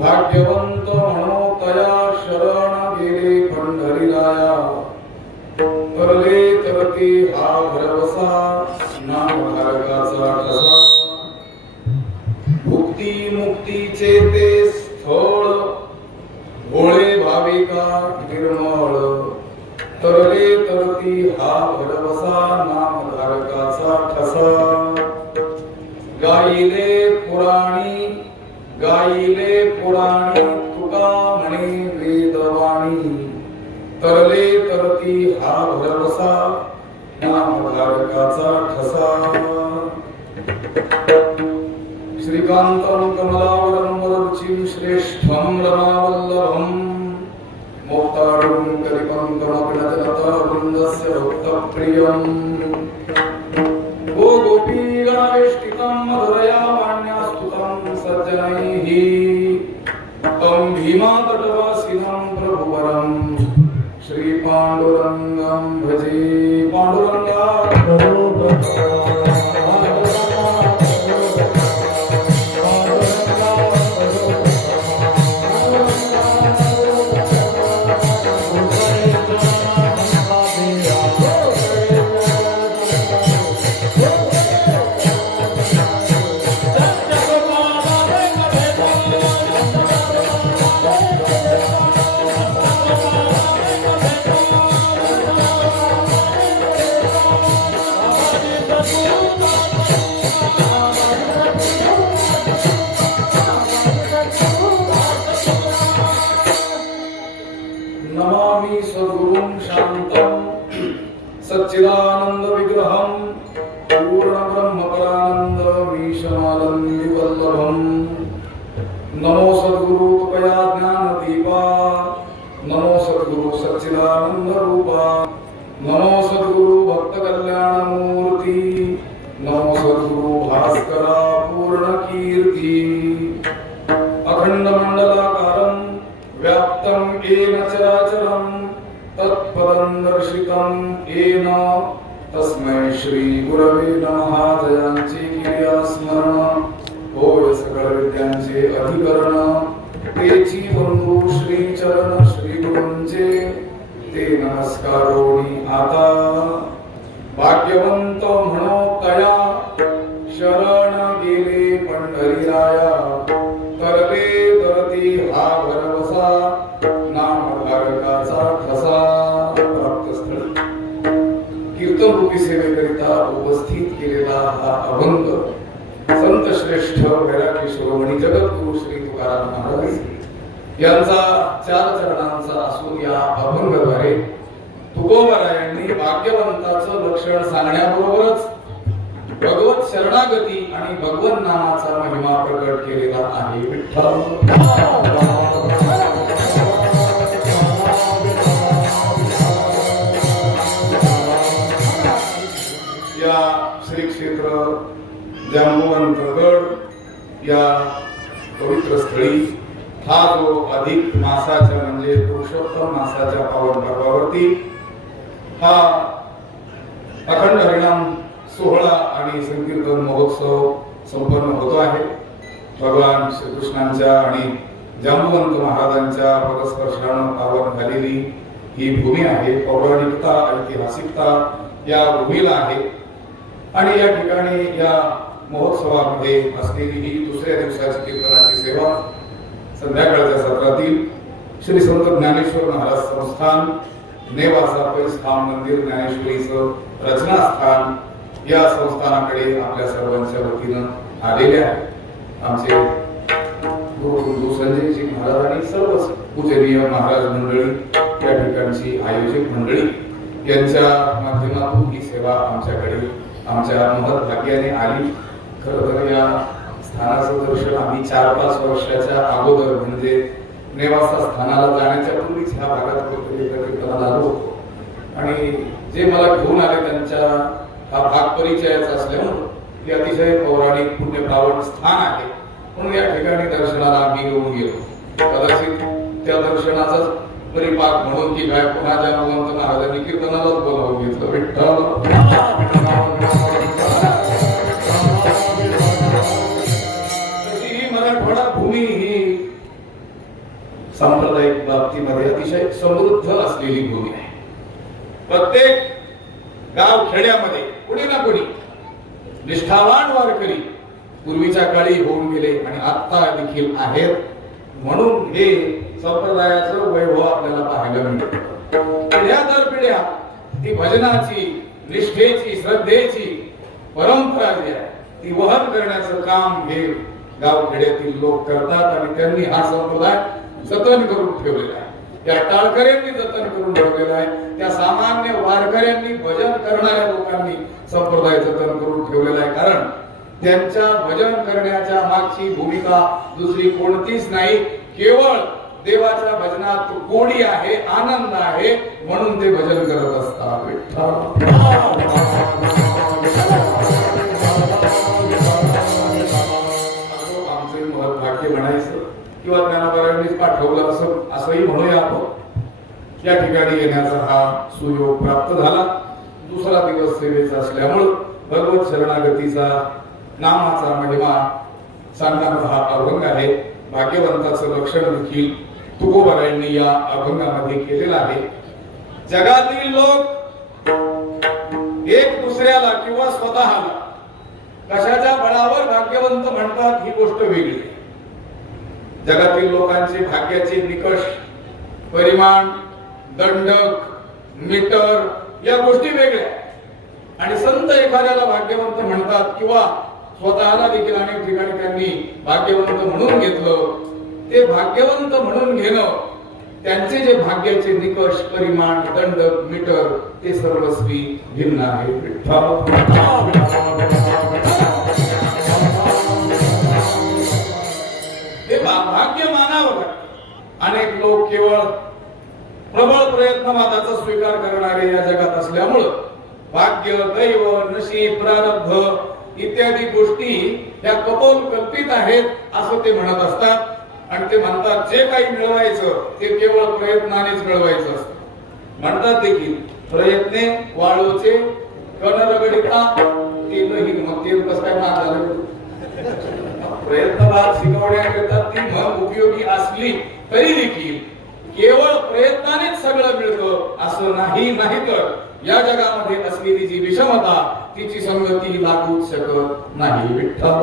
भाग्यवंत म्हणो तया शरण गेले पंढरीराया तरले तरती हा भरवसा नाम धारकाचा ठसा भुक्ती मुक्तीचे ते स्थळ भोळे भाविका निर्मळ तरले तरती हा भरवसा नाम धारकाचा ठसा गायिले पुराणी तुका म्हणे वेदवाणी तरले तरती हा भरवसा नामधारकाचा ठसा श्रीकांतं कमलावरं वररुचिं श्रेष्ठं रमावल्लभं मोक्तारं कलिपं कमपिनजनता वृन्दस्य भक्तप्रियम् ओ गोपी गणवेष्टितं मधुरया वाण्यास्तुतं सज्जनैः तं भीमातटवासिनं प्रभुवरं श्री पाण्डुरङ्गं भजे पाण्डुरङ्गा नमामि सद्गुरुं शान्तं सच्चिदानंद विग्रहं पूर्ण ब्रह्मपरानंदमीशमालं विवल्लभं नमो सद्गुरु कृपया ज्ञानदीपा नमो सद्गुरु सच्चिदानंद रूपा नमो सद्गुरु भक्त कल्याणमूर्ती नमो सद्गुरु भास्करा पूर्ण कीर्ती अखंड मंडलाकारं व्याप्तं येन चराचरं तत्पदं दर्शितं येन तस्मै श्री गुरवे नमः जयांची क्रिया स्मरण होय सकळ विद्यांचे अधिकरण तेची बंधू श्री चरण श्री गुरूंचे ते नमस्कारोणी आता भाग्यवंत म्हणो तया शरण गेले पंढरीराया तरले तरती हा भरवसा नाम धारकाचा ठसा प्राप्तस्थळ कीर्तन भक्ती सेवेकरिता उपस्थित केलेला हा अभंग संत श्रेष्ठ वैरागी शिरोमणी जगद्गुरु श्री तुकाराम महाराज यांचा चार चरणांचा असून या अभंगाद्वारे तुकोबारायांनी भाग्यवंताचं लक्षण सांगण्याबरोबरच भगवत शरणागती आणि भगवन नामाचा महिमा प्रकट केलेला आहे. विठ्ठल या श्री क्षेत्र जांबुवंतगड या पवित्र स्थळी हा जो अधिक मासाच्या म्हणजे पुरुषोत्तम मासाच्या पावन पर्वावरती हा अखंड हरिनाम सोहळा आणि संकीर्तन महोत्सव संपन्न होतो आहे. भगवान श्रीकृष्णांच्या आणि जांबुवंत महाराजांच्या पदस्पर्शानं पावन झालेली ही भूमी आहे. पौराणिकता ऐतिहासिकता या भूमीला आहे आणि या ठिकाणी या महोत्सवामध्ये असलेली ही दुसऱ्या दिवसाची कीर्तनाची सेवा संध्याकाळच्या सत्रातील श्री संत ज्ञानेश्वर महाराज संस्थान नेवासा पैस्थान मंदिर ज्ञानेश्वरीचं रचनास्थान या संस्थानाकडे आपल्या सर्वांच्या वतीनं आलेले आहे. आमचे गुरु संजयजी महाराज आणि सर्वच पूजनीय महाराज मंडळी या ठिकाणची आयोजक मंडळी यांच्या माध्यमातून ही सेवा आमच्याकडे आमच्या महत् भाग्याने आली. खरं तर या स्थानाचं दर्शन आम्ही 4-5 वर्षाच्या अगोदर म्हणजे नेवासा स्थानाला जाण्याच्या पूर्वीच ह्या भागात कीर्तनाला आलो होतो आणि जे मला घेऊन आले त्यांच्या हा भाग परिचयाचा असल्यामुळे ते अतिशय पौराणिक पुण्यपावन स्थान आहे म्हणून या ठिकाणी दर्शनाला आम्ही येऊन गेलो. कदाचित त्या दर्शनाचाच परिपाक म्हणून की काय पुन्हा जांबुवंत महाराजांनी कीर्तनालाच बोलावून घेतलं. विठ्ठल मराठवाडा भूमी ही सांप्रदायिक बाबतीमध्ये अतिशय समृद्ध असलेली भूमी आहे. प्रत्येक गाव खेड्यामध्ये कुणी ना कुणी निष्ठावान वारकरी पूर्वीच्या काळी होऊन गेले आणि आता देखील आहेत म्हणून हे संप्रदायाचं वैभव आपल्याला पाहायला मिळतं. पिढ्या दर पिढ्या ती भजनाची निष्ठेची श्रद्धेची परंपरा जी आहे ती वहन करण्याचं काम हे गावखेड्यातील लोक करतात आणि त्यांनी हा संप्रदाय जतन करून ठेवलेला आहे. त्या टाळकऱ्यांनी जतन करून ठेवलेला आहे. त्या सामान्य वारकऱ्यांनी भजन करणाऱ्या लोकांनी संप्रदाय जतन करून ठेवलेला आहे. कारण त्यांच्या भजन करण्याच्या मागची भूमिका दुसरी कोणतीच नाही. केवळ देवाच्या भजनात गोडी आहे, आनंद आहे म्हणून ते भजन करत असतात. आमचे महत्भाग्य म्हणायचं किंवा ज्ञानोबारायांनीच पाठवलं असंही म्हणूया आपण. या ठिकाणी येण्याचा हा सुयोग प्राप्त झाला. दुसरा दिवस सेवेचा असल्यामुळे भगवत शरणागतीचा नामाचा महिमा सांगणारा हा अभंग आहे. भाग्यवंताचं लक्षण देखील तुकोबारायांनी या अभंगामध्ये केलेलं आहे. जगातील लोक एक दुसऱ्याला किंवा स्वतःला कशाच्या बळावर भाग्यवंत म्हणतात ही गोष्ट वेगळी. जगातील लोकांचे भाग्याचे निकष, परिमाण, दंडक, मीटर या गोष्टी वेगळ्या आणि संत एखाद्याला भाग्यवंत म्हणतात किंवा स्वतःला देखील अनेक ठिकाणी त्यांनी भाग्यवंत म्हणून घेतलं. ते भाग्यवंत म्हणून घेणं त्यांचे जे भाग्याचे निकष, परिमाण, दंडक, मीटर ते सर्वस्वी भिन्न आहे. हे भाग्य मानावं. अनेक लोक केवळ प्रबळ प्रयत्नवादाचा स्वीकार करणारे या जगात असल्यामुळं भाग्य, दैव, नशीब, प्रारब्ध इत्यादी गोष्टी या कपोल कल्पित आहेत असं ते म्हणत असतात आणि ते म्हणतात जे काही मिळवायचं ते केवळ प्रयत्नानेच मिळवायचं असतं. म्हणतात देखील प्रयत्ने वाळूचे कण रगडिता तेलही मग तेल कसं काय महाग झालं. प्रयत्नवाद शिकवण्याकरता ती म्हण उपयोगी असली तरी देखील केवळ प्रयत्नानेच सगळं मिळतं असं नाही. तर या जगामध्ये असलेली जी विषमता तिची संगती लागूच शकत नाही. विठ्ठल